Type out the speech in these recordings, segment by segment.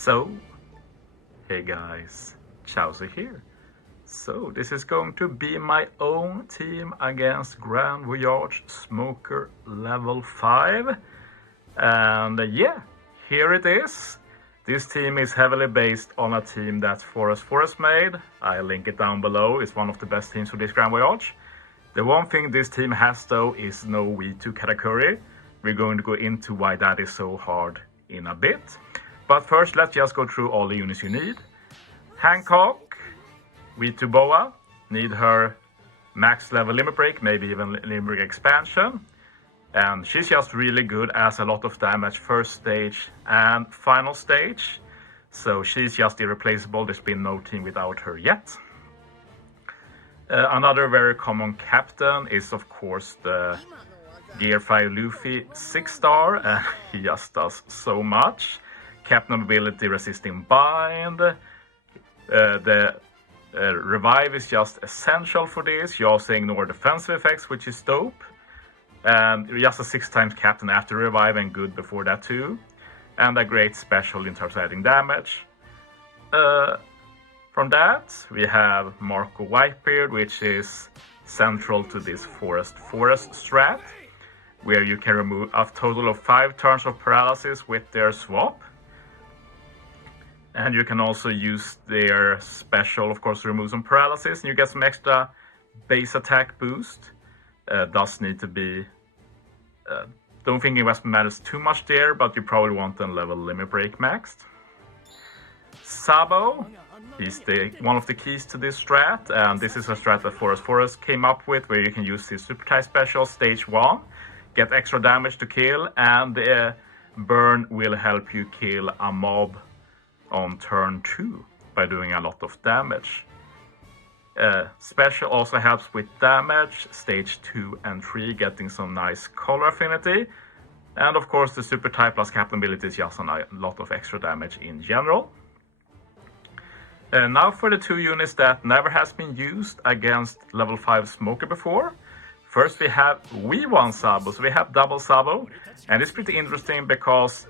So, hey guys, Chauzu here. So this is going to be my own team against Grand Voyage Smoker level 5. And yeah, here it is. This team is heavily based on a team that Forest made. I'll link it down below. It's one of the best teams for this Grand Voyage. The one thing this team has though is no V2 category. We're going to go into why that is so hard in a bit. But first, let's just go through all the units you need. Hancock, V2 Boa, need her max level limit break, maybe even limit break expansion. And she's just really good as a lot of damage first stage and final stage. So she's just irreplaceable. There's been no team without her yet. Another very common captain is of course the Gear 5 Luffy 6-star. He just does so much. Captain ability resisting bind. The revive is just essential for this. You also ignore defensive effects, which is dope. And just a 6x captain after revive and good before that too. And a great special in terms of adding damage. From that we have Marco Whitebeard, which is central to this forest strat, where you can remove a total of 5 turns of paralysis with their swap. And you can also use their special, of course, to remove some paralysis, and you get some extra base attack boost. Does need to be... don't think investment matters too much there, but you probably want a level limit break maxed. Sabo, he's one of the keys to this strat, and this is a strat that Forest came up with, where you can use his super type special stage 1, get extra damage to kill, and burn will help you kill a mob on turn 2 by doing a lot of damage. Special also helps with damage, stage 2 and 3, getting some nice color affinity. And of course the super type plus captain ability is just a lot of extra damage in general. Now for the 2 units that never has been used against level 5 Smoker before. First we have V1 Sabo, so we have Double Sabo, and it's pretty interesting because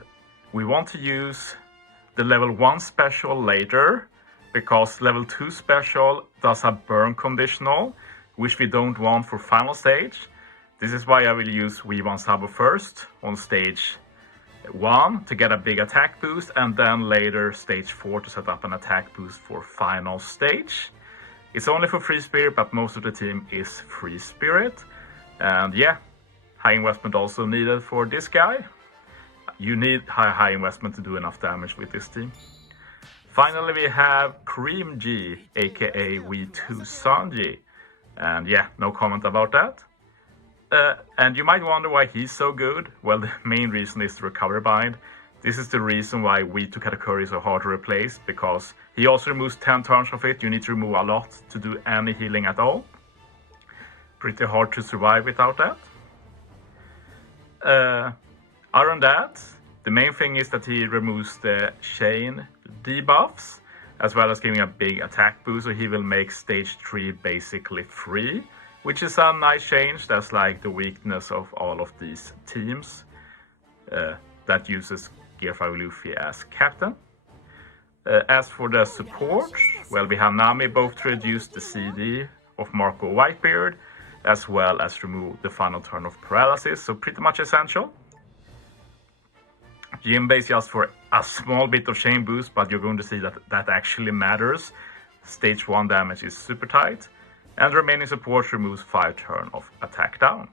we want to use the level 1 special later, because level 2 special does a burn conditional, which we don't want for final stage. This is why I will use V1 Sabo first on stage 1 to get a big attack boost, and then later stage 4 to set up an attack boost for final stage. It's only for free spirit, but most of the team is free spirit. And yeah, high investment also needed for this guy. You need high investment to do enough damage with this team. Finally we have Cream G, aka V2 Sanji. And yeah, no comment about that. And you might wonder why he's so good. Well, the main reason is the recovery bind. This is the reason why V2 categories are hard to replace, because he also removes 10 turns of it. You need to remove a lot to do any healing at all. Pretty hard to survive without that. Other than that, the main thing is that he removes the chain debuffs, as well as giving a big attack boost, so he will make stage 3 basically free, which is a nice change. That's like the weakness of all of these teams that uses Gear 5 Luffy as captain. As for the support, well, we have Nami both to reduce the CD of Marco Whitebeard, as well as remove the final turn of paralysis, so pretty much essential. Jinbei is just for a small bit of chain boost, but you're going to see that that actually matters. Stage 1 damage is super tight, and remaining support removes 5 turn of attack down.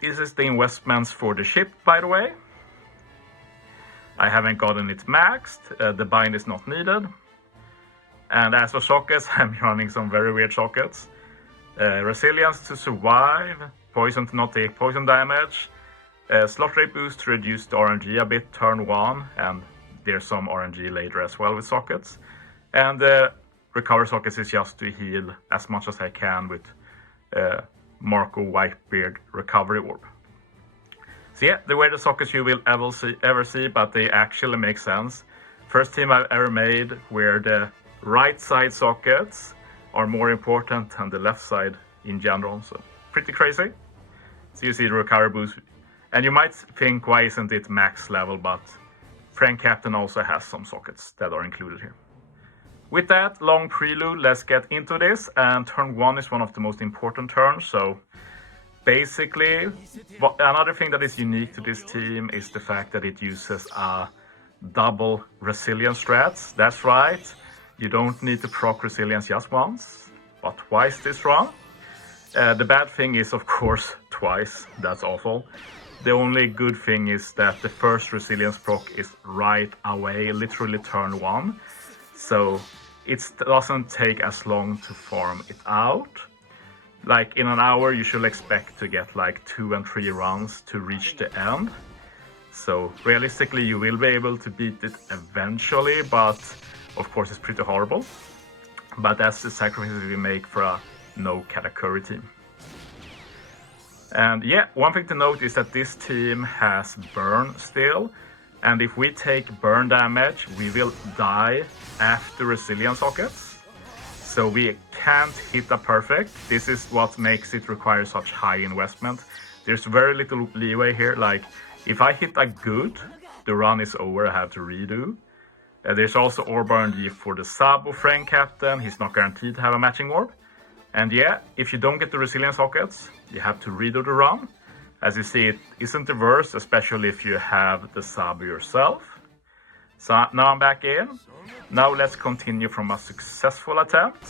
This is the investments for the ship, by the way. I haven't gotten it maxed, the bind is not needed. And as for sockets, I'm running some very weird sockets. Resilience to survive, poison to not take poison damage, slot rate boost to reduce the RNG a bit turn 1, and there's some RNG later as well with sockets. And recover sockets is just to heal as much as I can with Marco Whitebeard recovery orb. So yeah, the weirdest sockets you will ever see, but they actually make sense. First team I've ever made where the right side sockets are more important than the left side in general, so pretty crazy. So you see the recovery boost, and you might think, why isn't it max level? But Friend Captain also has some sockets that are included here. With that long prelude, let's get into this. And turn 1 is one of the most important turns. So basically, another thing that is unique to this team is the fact that it uses a double resilience strats. That's right, you don't need to proc resilience just once, but twice this run. The bad thing is, of course, twice. That's awful. The only good thing is that the first resilience proc is right away, literally turn 1. So it doesn't take as long to farm it out. Like in an hour, you should expect to get like 2 and 3 runs to reach the end. So realistically, you will be able to beat it eventually, but of course it's pretty horrible. But that's the sacrifices we make for a no Katakuri team. And yeah, one thing to note is that this team has burn still. And if we take burn damage, we will die after resilience sockets. So we can't hit a perfect. This is what makes it require such high investment. There's very little leeway here. Like if I hit a good, the run is over, I have to redo. There's also orb RNG for the Sabo Friend Captain. He's not guaranteed to have a matching orb. And yeah, if you don't get the resilience sockets, you have to redo the run. As you see, it isn't the worst, especially if you have the Sabo yourself. So now I'm back in. Now let's continue from a successful attempt.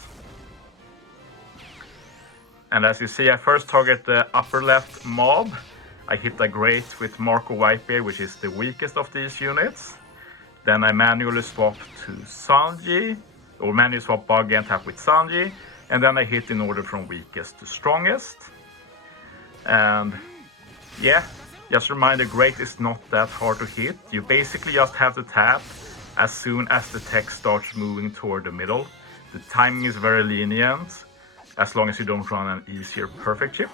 And as you see, I first target the upper left mob. I hit a great with Marco Whitebeard, which is the weakest of these units. Then I manually swap to Sanji, or manually swap Buggy and tap with Sanji. And then I hit in order from weakest to strongest. And yeah, just a reminder, great is not that hard to hit. You basically just have to tap as soon as the text starts moving toward the middle. The timing is very lenient, as long as you don't run an easier perfect chip.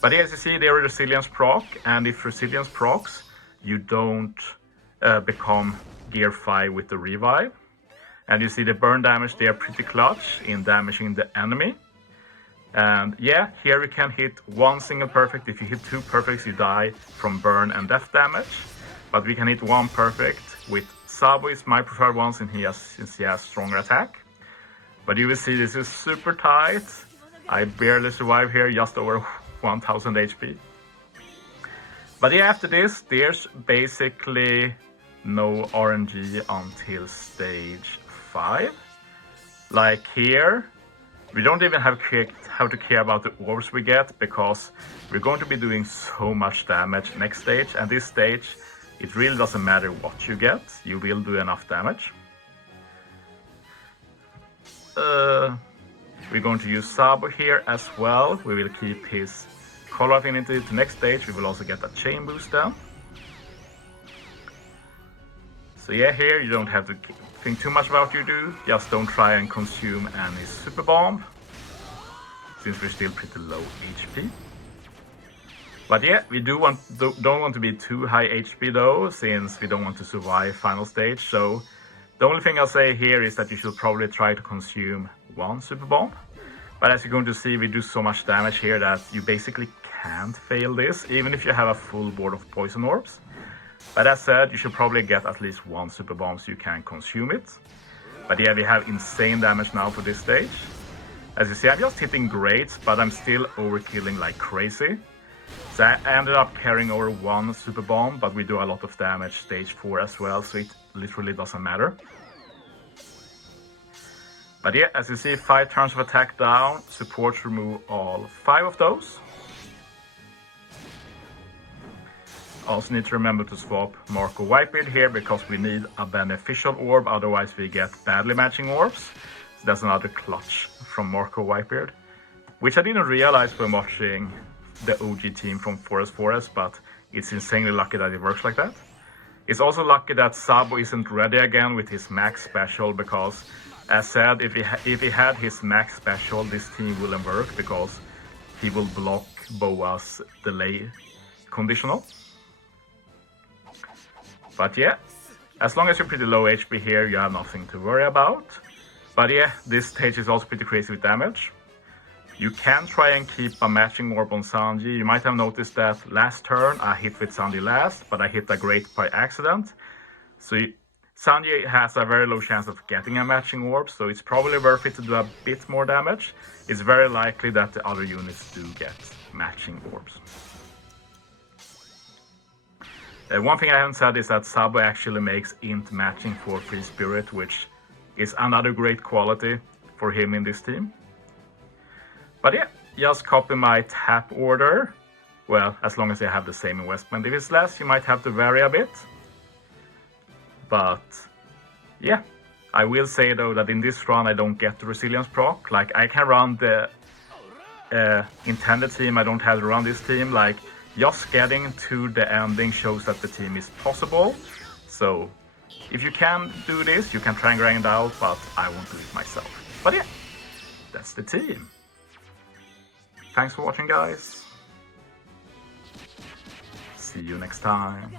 But as you see, they're resilience proc, and if resilience procs, you don't become gear 5 with the revive. And you see the burn damage, they are pretty clutch in damaging the enemy. And yeah, here you can hit 1 single perfect. If you hit 2 perfects, you die from burn and death damage. But we can hit 1 perfect with Sabo is my preferred one since he has stronger attack. But you will see this is super tight. I barely survive here, just over 1000 HP. But yeah, after this, there's basically no RNG until stage 5. Like here, we don't even have to care about the orbs we get, because we're going to be doing so much damage next stage, and this stage it really doesn't matter what you get, you will do enough damage. We're going to use Sabo here as well. We will keep his color affinity to next stage. We will also get a chain boost down. So yeah, here you don't have to think too much about what you do. Just don't try and consume any super bomb, since we're still pretty low HP. But yeah, we don't want to be too high HP though, since we don't want to survive final stage. So the only thing I'll say here is that you should probably try to consume 1 super bomb. But as you're going to see, we do so much damage here that you basically can't fail this, even if you have a full board of poison orbs. But as said, you should probably get at least 1 super bomb so you can consume it. But yeah, we have insane damage now for this stage. As you see, I'm just hitting greats, but I'm still overkilling like crazy. So I ended up carrying over 1 super bomb, but we do a lot of damage stage 4 as well, so it literally doesn't matter. But yeah, as you see, 5 turns of attack down, supports remove all 5 of those. Also need to remember to swap Marco Whitebeard here, because we need a beneficial orb, otherwise we get badly matching orbs. So that's another clutch from Marco Whitebeard, which I didn't realize when watching the OG team from Forest, but it's insanely lucky that it works like that. It's also lucky that Sabo isn't ready again with his max special, because as said, if he had his max special, this team wouldn't work, because he will block Boa's delay conditional. But yeah, as long as you're pretty low HP here, you have nothing to worry about. But yeah, this stage is also pretty crazy with damage. You can try and keep a matching orb on Sanji. You might have noticed that last turn I hit with Sanji last, but I hit a great by accident. So Sanji has a very low chance of getting a matching orb, so it's probably worth it to do a bit more damage. It's very likely that the other units do get matching orbs. One thing I haven't said is that Sabo actually makes int matching for free spirit, which is another great quality for him in this team. But yeah, just copy my tap order. Well, as long as you have the same investment. If it's less, you might have to vary a bit. But yeah, I will say though that in this run I don't get the resilience proc. Like, I can run the intended team, I don't have to run this team. Like, just getting to the ending shows that the team is possible. So if you can do this, you can try and grind it out, but I won't do it myself. But yeah, that's the team. Thanks for watching, guys. See you next time.